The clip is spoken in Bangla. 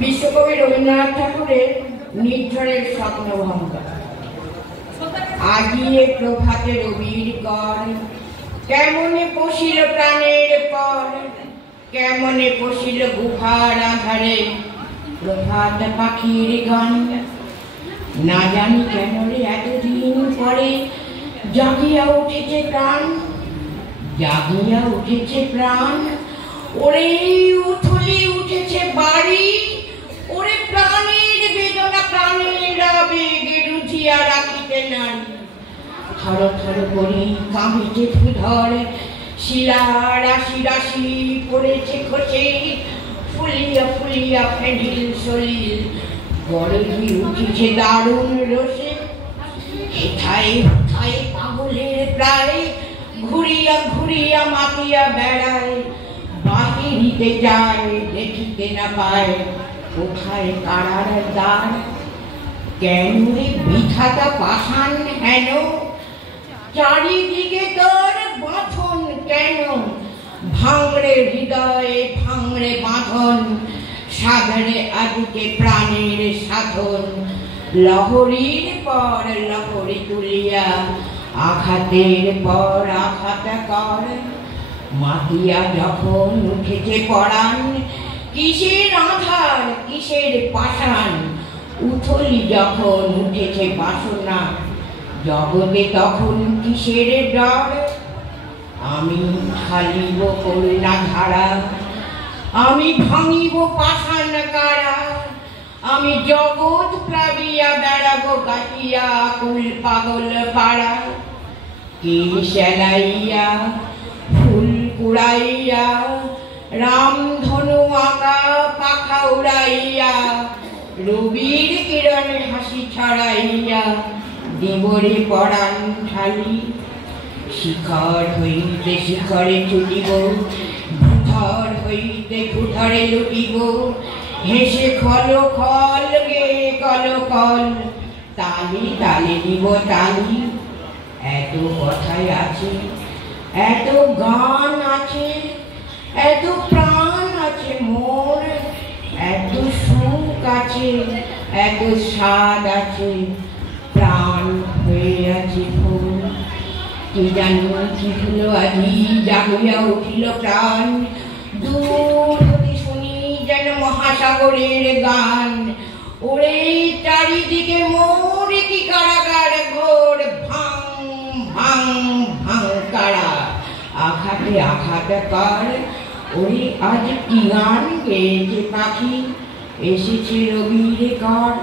বিশ্বকবি রবীন্দ্রনাথ ঠাকুরের নির্ঝরের স্বপ্নভঙ্গ। আজিয়ে প্রভাতে রবির কর, কেমনে পশিল প্রাণের পর, কেমনে পশিল গুহার আধারে প্রভাত পাখির গান। না জানি কেন রে এতদিন পরে জাগিয়া উঠেছে প্রাণ, জাগিয়া উঠেছে প্রাণ। ওরে উঠলি উঠেছে বাড়ি, ওরে প্রাণের বেদনা প্রাণের আবেগে রুচিয়া রাখিতে নাই। থর থর করি কাঁপিতে ধূধর, শিলা রাশি রাশি পড়েছে খসে, ফুলিয়া ফুলিয়া ফেনিল সলিল গরজি উঠেছে দারুণ রসে। হেথায় হেথায় পাগলের প্রায় ঘুরিয়া ঘুরিয়া মাতিয়া বেড়ায়, বাহিরিতে যায় দেখিতে না পায় কোথায় কারার দ্বার। কেন রে বিধাতা পাষাণ হেন, চারিদিকে তোর বাঁধন কেন? ভাঙড়ে হৃদয়ে ভাঙড়ে বাঁধন, সাধনে আদিকে প্রাণের সাধন। লহরীর পর লহরী তুলিয়া আঘাতের পর আঘাত কর। মাতিয়া যখন উঠেছে পরাণ, কিসের আধার কিসের পাষাণ। উথলি যখন উঠেছে বাসনা, জগতে তখন কিসের ডর। আমি ঢালিব করুণা ধারা, আমি ভাঙিব পাষাণ কারা। আমি জগৎ প্লাবিয়া বেড়াবো গাহিয়া কুল পাগল পাড়া। কে সেলাইয়া ফুল কুড়াইয়া, রামধনু আঁকা পাখা উড়াইয়া, রবির কিরণে হাসি ছড়াইয়া দেবরে পরাণ ঢালি। শিখর হইতে শিখরে ছুটিব, ভূধর হইতে ভূধরে লুটিব। হেসে খল খল গে কল কল, তালি তালে দিব তালি। এত কথাই আছে, এত গান আছে, এত প্রাণ আছে মোর, এত সুখ আছে, এত স্বাদ আছে, প্রাণ হয়ে আছে ফুল। কি জানি কি হলো আজি জাগিয়া উঠিল প্রাণ, দূর হতে শুনি যেন মহাসাগরের গান। ওরে চারিদিকে মোর কি কারাগার ঘোর, ভাঙ ভাঙ ভাঙ কারা আঘাতে আঘাত কর। ওরে আজ কি গান গেয়েছে পাখি, এসেছে রবির কর।